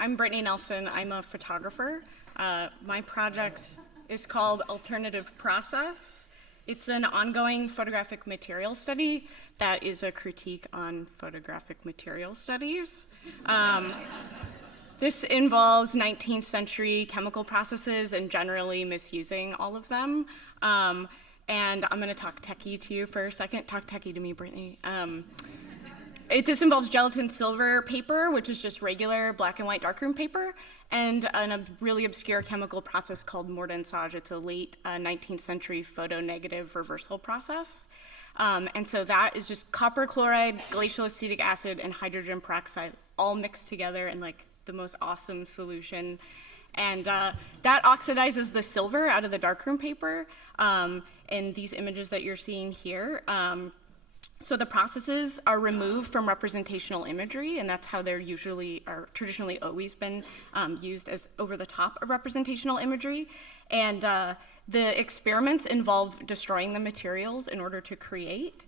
I'm Brittany Nelson. I'm a photographer. My project is called Alternative Process. It's an ongoing photographic material study that is a critique on photographic material studies. This involves 19th century chemical processes and generally misusing all of them. And I'm going to talk techie to you for a second. Talk techie to me, Brittany. This involves gelatin silver paper, which is just regular black and white darkroom paper, and a really obscure chemical process called mordensage. It's a late 19th century photonegative reversal process. And so that is just copper chloride, glacial acetic acid, and hydrogen peroxide all mixed together in like the most awesome solution. And that oxidizes the silver out of the darkroom paper in these images that you're seeing here. So the processes are removed from representational imagery, and that's how they're traditionally always been used as over the top of representational imagery. And the experiments involve destroying the materials in order to create.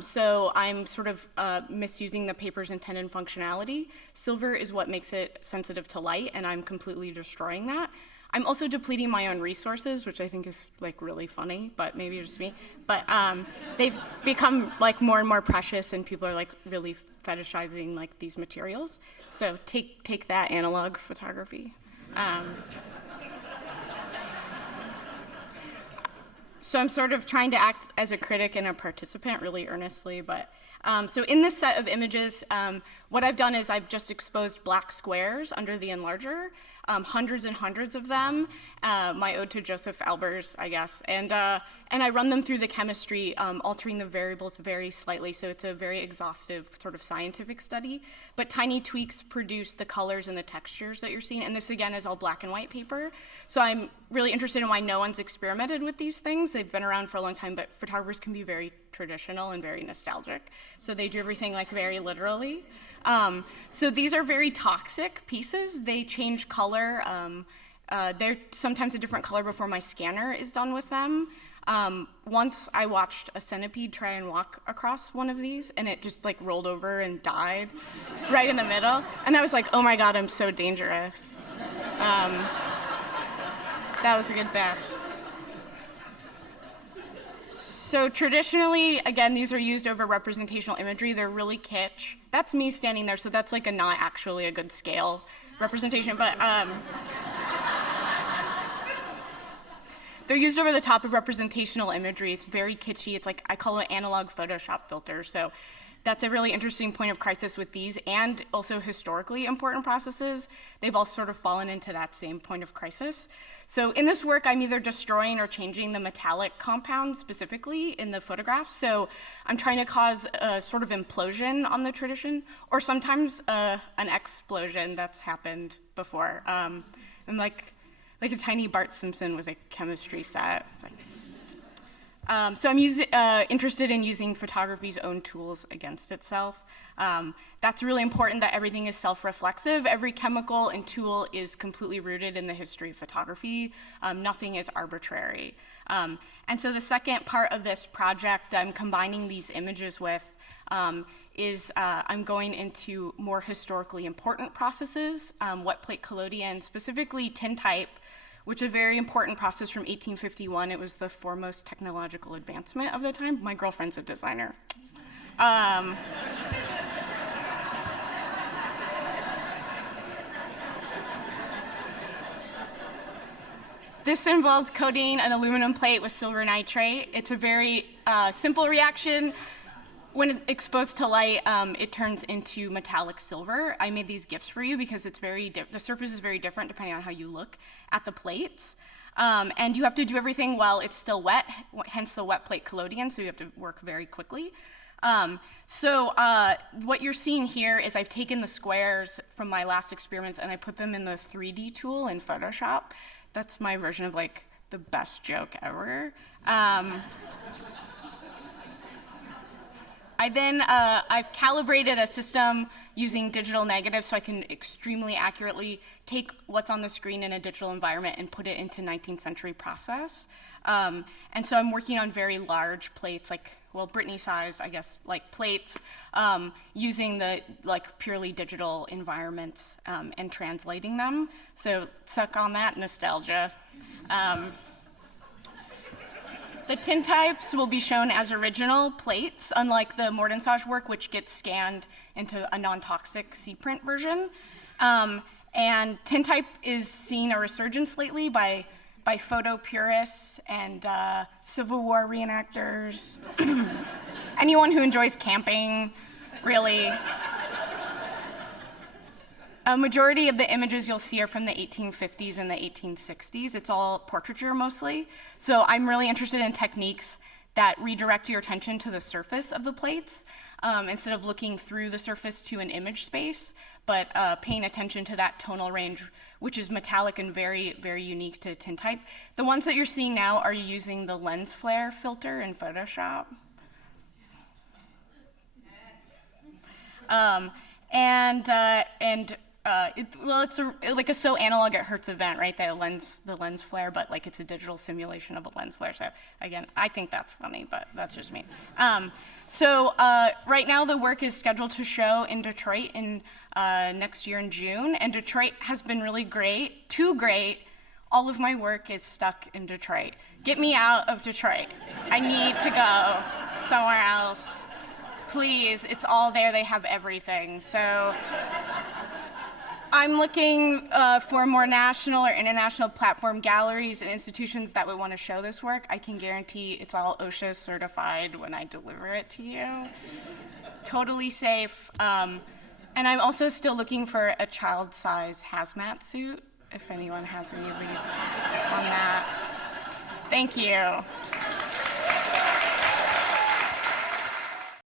So I'm sort of misusing the paper's intended functionality. Silver is what makes it sensitive to light, and I'm completely destroying that. I'm also depleting my own resources, which I think is like really funny, but maybe just me. But they've become like more and more precious, and people are like really fetishizing like these materials. So take that, analog photography. So I'm sort of trying to act as a critic and a participant really earnestly, but so in this set of images, what I've done is I've just exposed black squares under the enlarger, hundreds and hundreds of them, my ode to Joseph Albers, I guess, and I run them through the chemistry, altering the variables very slightly, so it's a very exhaustive sort of scientific study, but tiny tweaks produce the colors and the textures that you're seeing, and this again is all black and white paper, so I'm really interested in why no one's experimented with these things. They've been around for a long time, but photographers can be very traditional and very nostalgic, so they do everything like very literally. So these are very toxic pieces. They change color. They're sometimes a different color before my scanner is done with them. Once I watched a centipede try and walk across one of these, and it just like rolled over and died right in the middle. And I was like, oh my God, I'm so dangerous. That was a good batch. So traditionally, again, these are used over representational imagery. They're really kitsch. That's me standing there, so that's like not actually a good scale representation, but they're used over the top of representational imagery. It's very kitschy. It's like, I call it analog Photoshop filter. So that's a really interesting point of crisis with these, and also historically important processes. They've all sort of fallen into that same point of crisis. So in this work, I'm either destroying or changing the metallic compound specifically in the photographs. So I'm trying to cause a sort of implosion on the tradition, or sometimes an explosion. That's happened before. I'm like a tiny Bart Simpson with a chemistry set. It's like, so I'm interested in using photography's own tools against itself. That's really important that everything is self-reflexive. Every chemical and tool is completely rooted in the history of photography. Nothing is arbitrary. And so the second part of this project that I'm combining these images with is I'm going into more historically important processes, wet plate collodion, specifically tintype, which is a very important process from 1851. It was the foremost technological advancement of the time. My girlfriend's a designer. This involves coating an aluminum plate with silver nitrate. It's a very simple reaction. When exposed to light, it turns into metallic silver. I made these GIFs for you because it's the surface is very different depending on how you look at the plates. And you have to do everything while it's still wet, hence the wet plate collodion, so you have to work very quickly. So what you're seeing here is I've taken the squares from my last experiments and I put them in the 3D tool in Photoshop. That's my version of like the best joke ever. I've calibrated a system using digital negatives so I can extremely accurately take what's on the screen in a digital environment and put it into 19th century process. And so I'm working on very large plates, like well, Brittany size, I guess, like plates, using the like purely digital environments and translating them. So suck on that nostalgia. The tintypes will be shown as original plates, unlike the Mortensage work, which gets scanned into a non-toxic C-print version. And tintype is seeing a resurgence lately by photo purists and Civil War reenactors, anyone who enjoys camping, really. A majority of the images you'll see are from the 1850s and the 1860s. It's all portraiture mostly. So I'm really interested in techniques that redirect your attention to the surface of the plates instead of looking through the surface to an image space, but paying attention to that tonal range, which is metallic and very, very unique to tintype. The ones that you're seeing now are using the lens flare filter in Photoshop. It's like a so analog it hurts event, right? The lens flare, but like it's a digital simulation of a lens flare. So again, I think that's funny, but that's just me. Right now the work is scheduled to show in Detroit in next year in June, and Detroit has been really great, too great. All of my work is stuck in Detroit. Get me out of Detroit. I need to go somewhere else. Please, it's all there, they have everything. So I'm looking for more national or international platform galleries and institutions that would want to show this work. I can guarantee it's all OSHA certified when I deliver it to you. Totally safe. And I'm also still looking for a child-size hazmat suit, if anyone has any leads on that. Thank you.